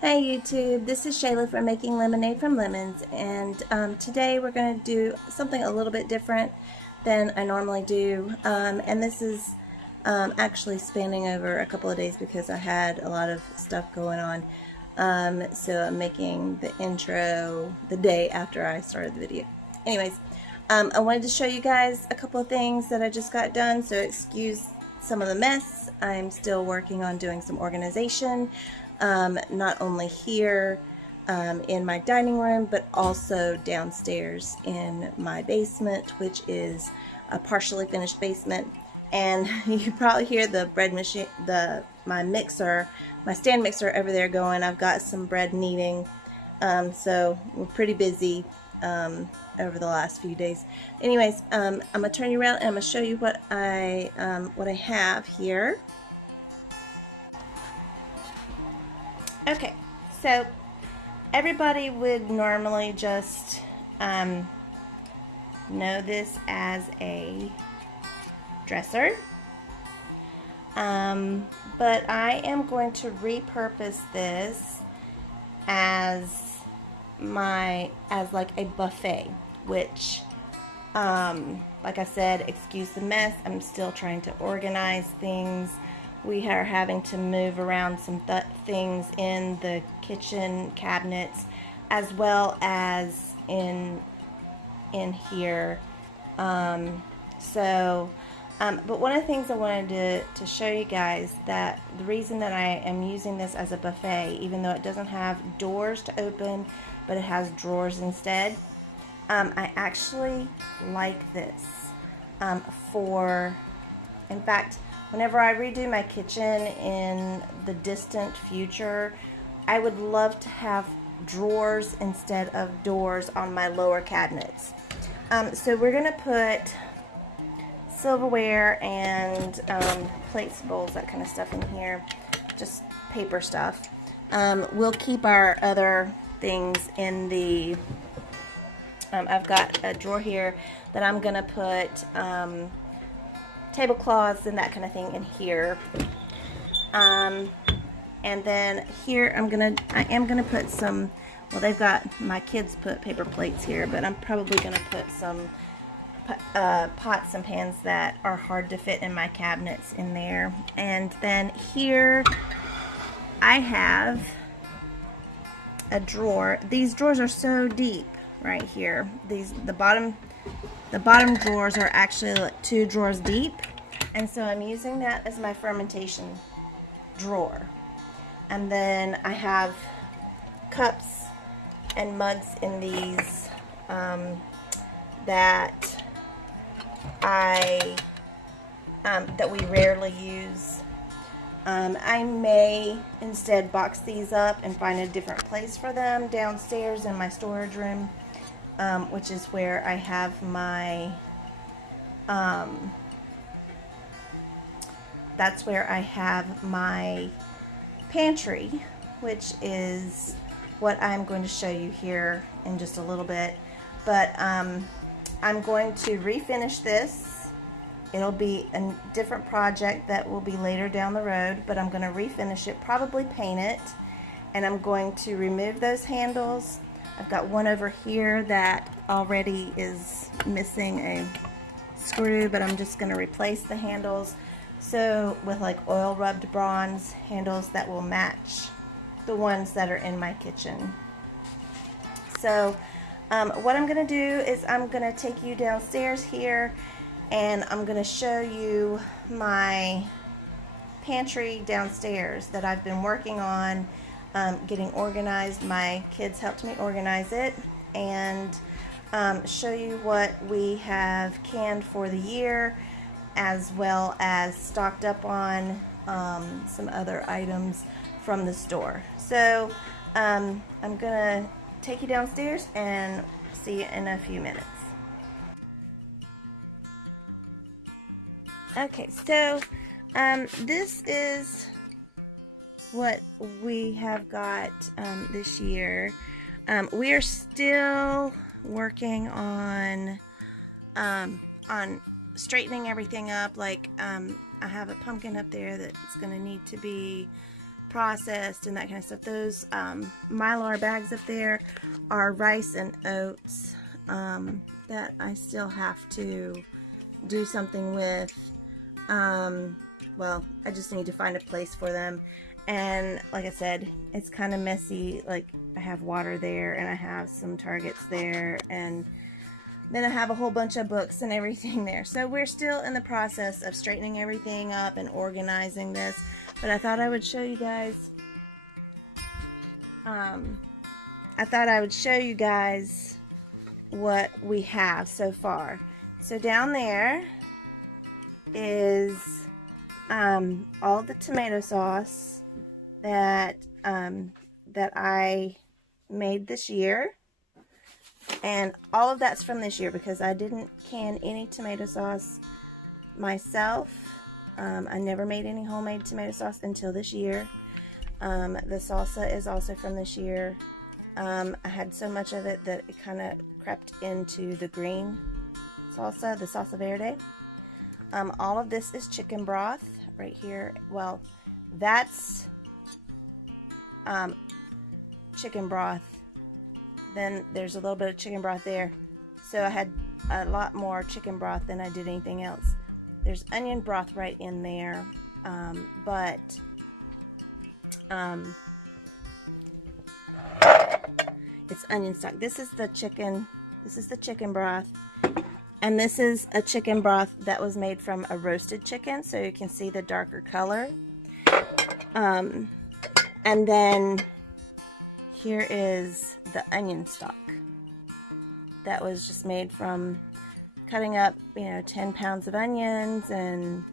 Hey YouTube, this is Shayla from Making Lemonade from Lemons, and today we're going to do something a little bit different than I normally do, and this is actually spanning over a couple of days because I had a lot of stuff going on, so I'm making the intro the day after I started the video. Anyways, I wanted to show you guys a couple of things that I just got done, so excuse some of the mess. I'm still working on doing some organization. Not only here in my dining room, but also downstairs in my basement, which is a partially finished basement. And you probably hear the bread machine, my mixer, my stand mixer over there going. I've got some bread kneading, so we're pretty busy over the last few days. Anyways, I'm gonna turn you around and I'm gonna show you what I have here. Okay, so everybody would normally just know this as a dresser, but I am going to repurpose this as like a buffet, which like I said, excuse the mess, I'm still trying to organize things. We are having to move around some things in the kitchen cabinets as well as in here. But one of the things I wanted to show you guys, that the reason that I am using this as a buffet, even though it doesn't have doors to open, but it has drawers instead, I actually like this in fact, whenever I redo my kitchen in the distant future, I would love to have drawers instead of doors on my lower cabinets. So we're going to put silverware and plates, bowls, that kind of stuff in here, just paper stuff. We'll keep our other things in the, I've got a drawer here that I'm going to put tablecloths and that kind of thing in here, and then here I am gonna put some, well, they've got, my kids put paper plates here, but I'm probably gonna put some pots and pans that are hard to fit in my cabinets in there. And then here I have a drawer. These drawers are so deep right here. The bottom drawers are actually like 2 drawers deep, and so I'm using that as my fermentation drawer. And then I have cups and mugs in these that we rarely use. I may instead box these up and find a different place for them downstairs in my storage room, which is where I have my, that's where I have my pantry, which is what I'm going to show you here in just a little bit. But I'm going to refinish this. It'll be a different project that will be later down the road, but I'm going to refinish it, probably paint it, and I'm going to remove those handles. I've got one over here that already is missing a screw, but I'm just going to replace the handles, so with like oil rubbed bronze handles that will match the ones that are in my kitchen. So what I'm going to do is I'm going to take you downstairs here, and I'm going to show you my pantry downstairs that I've been working on getting organized. My kids helped me organize it, and show you what we have canned for the year, as well as stocked up on some other items from the store. So I'm gonna take you downstairs and see you in a few minutes. Okay, so this is what we have got this year. We are still working on straightening everything up. Like I have a pumpkin up there that's going to need to be processed and that kind of stuff. Those Mylar bags up there are rice and oats that I still have to do something with. Well, I just need to find a place for them. And like I said, it's kind of messy. Like, I have water there, and I have some Targets there, and then I have a whole bunch of books and everything there. So we're still in the process of straightening everything up and organizing this. But I thought I would show you guys. What we have so far. So down there is all the tomato sauce that I made this year, and all of that's from this year because I didn't can any tomato sauce myself. I never made any homemade tomato sauce until this year. The salsa is also from this year. I had so much of it that it kind of crept into the green salsa, the salsa verde. All of this is chicken broth right here. Well, that's chicken broth. Then there's a little bit of chicken broth there. So I had a lot more chicken broth than I did anything else. There's onion broth right in there, but it's onion stock. This is the chicken broth, and this is a chicken broth that was made from a roasted chicken, so you can see the darker color. And then here is the onion stock that was just made from cutting up, 10 pounds of onions and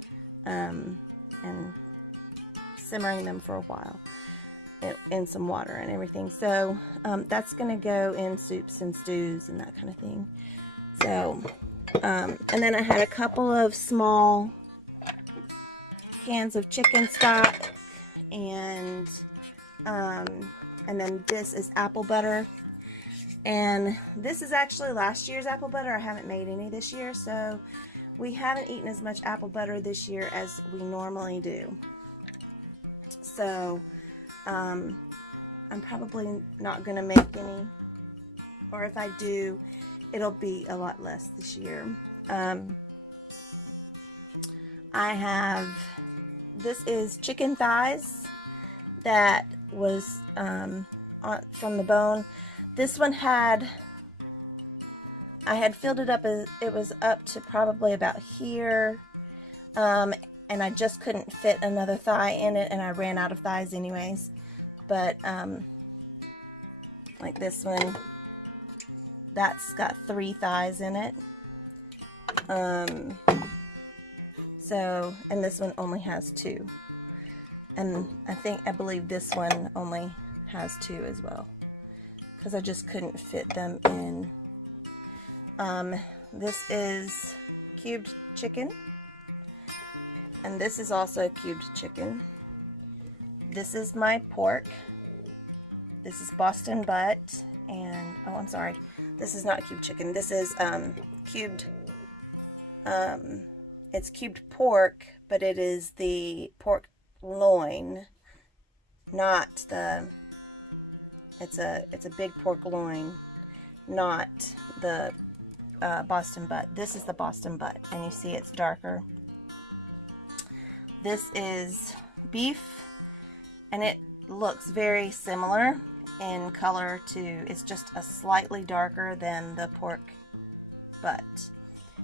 simmering them for a while in some water and everything. So that's gonna go in soups and stews and that kind of thing. So and then I had a couple of small cans of chicken stock, and then this is apple butter, and this is actually last year's apple butter. I haven't made any this year, so we haven't eaten as much apple butter this year as we normally do. So I'm probably not gonna make any, or if I do, it'll be a lot less this year. This is chicken thighs that was from the bone. This one I had filled it up, it was up to probably about here, and I just couldn't fit another thigh in it, and I ran out of thighs anyways. But like this one, that's got 3 thighs in it. And this one only has 2. And I believe this one only has 2 as well, because I just couldn't fit them in. This is cubed chicken, and this is also cubed chicken. This is my pork. This is Boston butt, and oh, I'm sorry, this is not cubed chicken. This is cubed. It's cubed pork, but it is the pork loin, not the. It's a big pork loin, not the Boston butt. This is the Boston butt, and you see it's darker. This is beef, and it looks very similar in color to, it's just a slightly darker than the pork butt.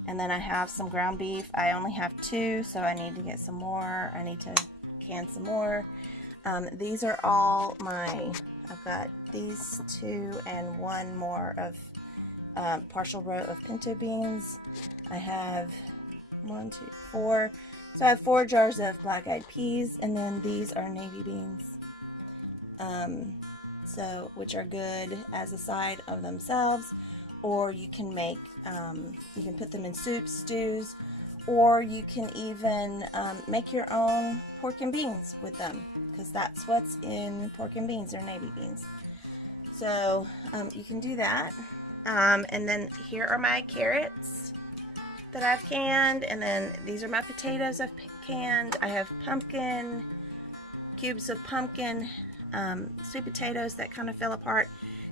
And then I have some ground beef. I only have 2, so I need to get some more. I need to can some more. These are all I've got these 2 and 1 more of partial row of pinto beans. I have 1, 2, 4. So I have 4 jars of black-eyed peas, and then these are navy beans. Which are good as a side of themselves, or you can make, you can put them in soups, stews, or you can even make your own pork and beans with them, because that's what's in pork and beans, or navy beans. So you can do that. And then here are my carrots that I've canned, and then these are my potatoes I've canned. I have pumpkin, cubes of pumpkin, sweet potatoes that kind of fell apart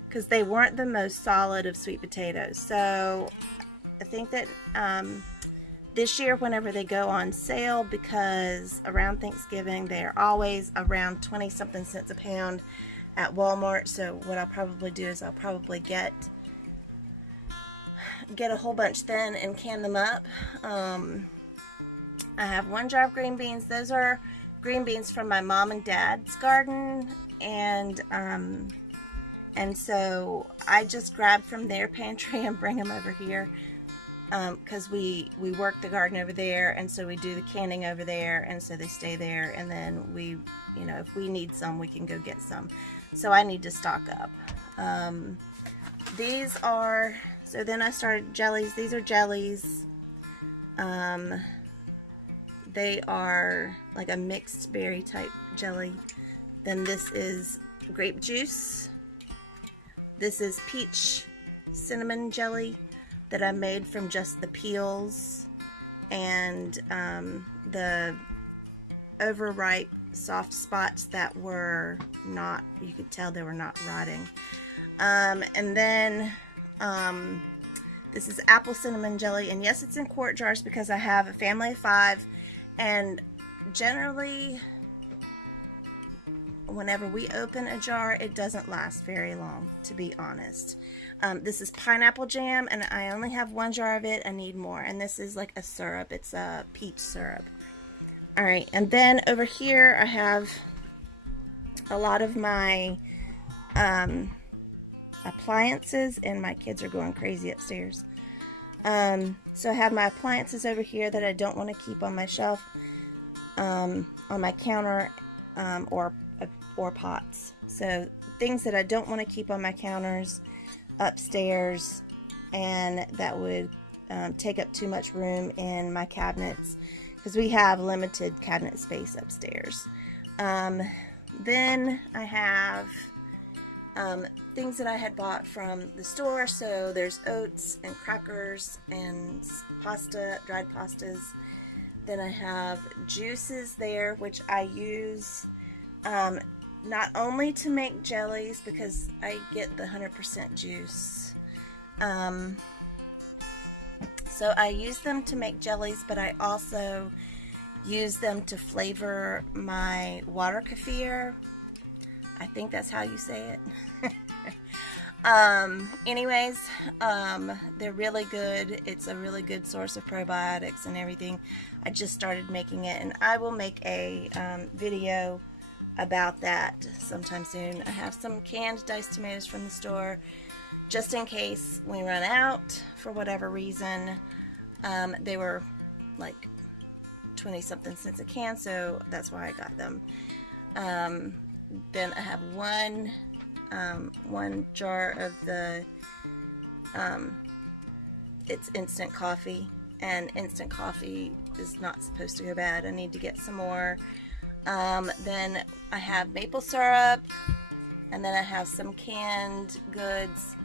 because they weren't the most solid of sweet potatoes. So I think that this year, whenever they go on sale, because around Thanksgiving they're always around 20 something cents a pound at Walmart. So what I'll probably do is I'll probably get a whole bunch then and can them up. I have 1 jar of green beans. Those are green beans from my mom and dad's garden, and so I just grab from their pantry and bring them over here, because we work the garden over there, and so we do the canning over there, and so they stay there, and then we, you know, if we need some, we can go get some. So I need to stock up. These are, so then I started jellies. These are jellies. They are like a mixed berry type jelly. Then this is grape juice. This is peach cinnamon jelly that I made from just the peels and the overripe soft spots that were not, you could tell they were not rotting. And then this is apple cinnamon jelly, and yes, it's in quart jars because I have a family of 5, and generally whenever we open a jar, it doesn't last very long, to be honest. This is pineapple jam, and I only have 1 jar of it. I need more. And this is like a syrup. It's a peach syrup. Alright, and then over here I have a lot of my appliances, and my kids are going crazy upstairs. So I have my appliances over here that I don't want to keep on my shelf, on my counter, or pots. So things that I don't want to keep on my counters upstairs, and that would take up too much room in my cabinets, because we have limited cabinet space upstairs. Then I have things that I had bought from the store. So there's oats and crackers and pasta, dried pastas. Then I have juices there, which I use not only to make jellies, because I get the 100% juice. So I use them to make jellies, but I also use them to flavor my water kefir. I think that's how you say it. Anyways, they're really good. It's a really good source of probiotics and everything. I just started making it, and I will make a video about that sometime soon. I have some canned diced tomatoes from the store, just in case we run out for whatever reason. They were like 20 something cents a can, so that's why I got them. Then I have one jar of the it's instant coffee, and instant coffee is not supposed to go bad. I need to get some more. Then I have maple syrup, and then I have some canned goods,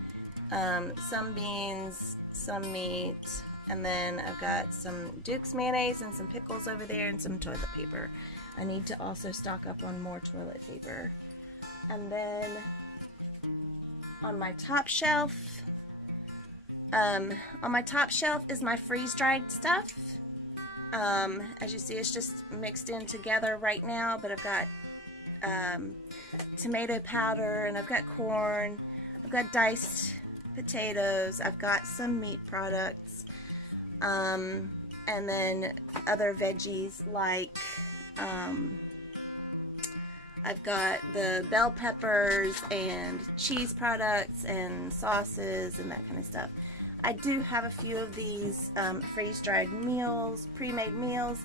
some beans, some meat, and then I've got some Duke's mayonnaise and some pickles over there, and some toilet paper. I need to also stock up on more toilet paper. And then on my top shelf, is my freeze-dried stuff. As you see, it's just mixed in together right now, but I've got tomato powder, and I've got corn, I've got diced potatoes, I've got some meat products, and then other veggies like I've got the bell peppers and cheese products and sauces and that kind of stuff. I do have a few of these freeze-dried meals, pre-made meals,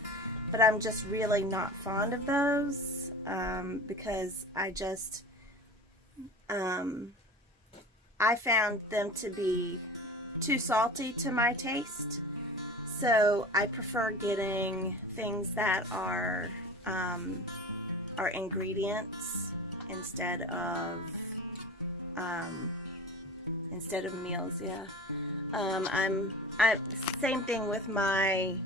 but I'm just really not fond of those because I just I found them to be too salty to my taste. So I prefer getting things that are ingredients instead of meals. Yeah. Same thing with my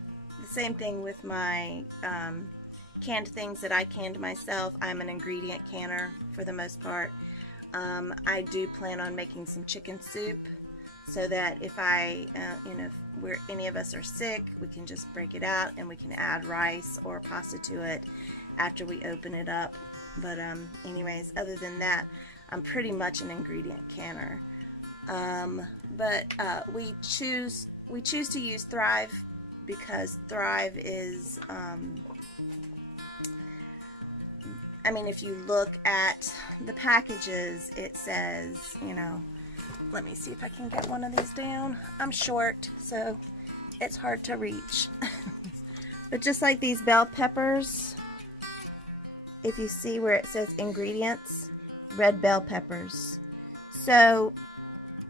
canned things that I canned myself. I'm an ingredient canner for the most part. I do plan on making some chicken soup so that if if any of us are sick, we can just break it out and we can add rice or pasta to it after we open it up. But anyways, other than that, I'm pretty much an ingredient canner. But we choose to use Thrive because Thrive is, I mean, if you look at the packages, it says, let me see if I can get one of these down. I'm short, so it's hard to reach. But just like these bell peppers, if you see where it says ingredients, red bell peppers. So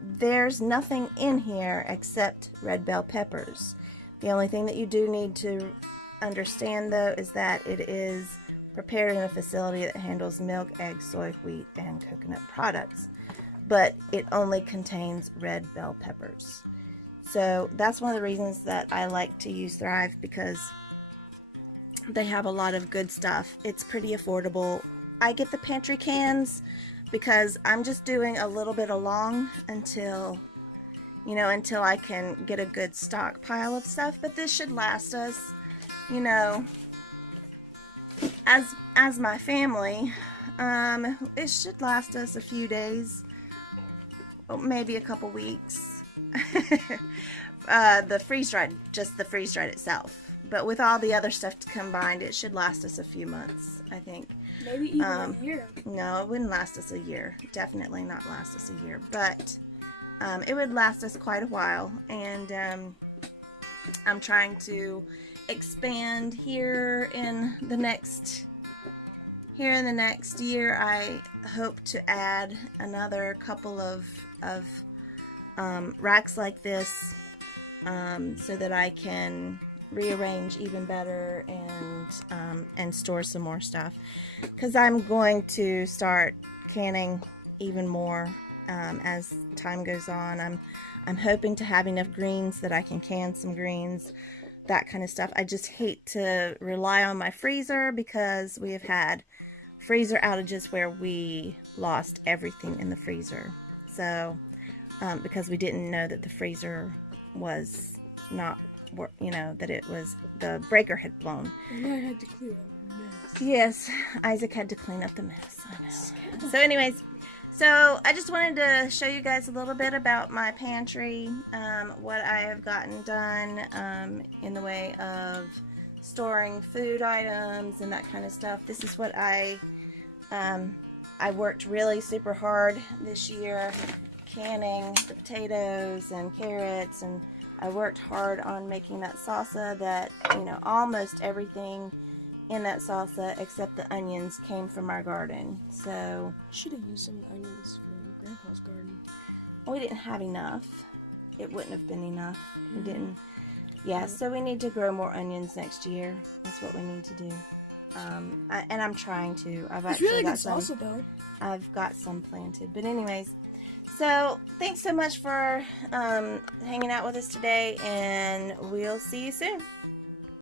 there's nothing in here except red bell peppers. The only thing that you do need to understand, though, is that it is prepared in a facility that handles milk, eggs, soy, wheat, and coconut products. But it only contains red bell peppers. So that's one of the reasons that I like to use Thrive, because they have a lot of good stuff. It's pretty affordable. I get the pantry cans because I'm just doing a little bit along until I can get a good stockpile of stuff. But this should last us, as my family, it should last us a few days, maybe a couple weeks. The freeze-dried, just the freeze-dried itself. But with all the other stuff combined, it should last us a few months, I think. Maybe even a year. No, it wouldn't last us a year. Definitely not last us a year. But it would last us quite a while. And I'm trying to expand here in the next year. I hope to add another couple of racks like this so that I can rearrange even better and store some more stuff, because I'm going to start canning even more as time goes on. I'm hoping to have enough greens that I can can some greens, that kind of stuff. I just hate to rely on my freezer, because we have had freezer outages where we lost everything in the freezer. So because we didn't know that the freezer was not, that it was, the breaker had blown. And I had to clean up the mess. Yes, Isaac had to clean up the mess. I know. So anyways, so I just wanted to show you guys a little bit about my pantry, what I have gotten done in the way of storing food items and that kind of stuff. This is what I worked really super hard this year, canning the potatoes and carrots, and I worked hard on making that salsa that, almost everything in that salsa except the onions came from our garden. So should have used some onions from Grandpa's garden. We didn't have enough. It wouldn't have been enough. We didn't. Yeah, so we need to grow more onions next year. That's what we need to do. And I'm trying to. It's really good salsa, though. I've got some planted. But anyways, so thanks so much for hanging out with us today, and we'll see you soon.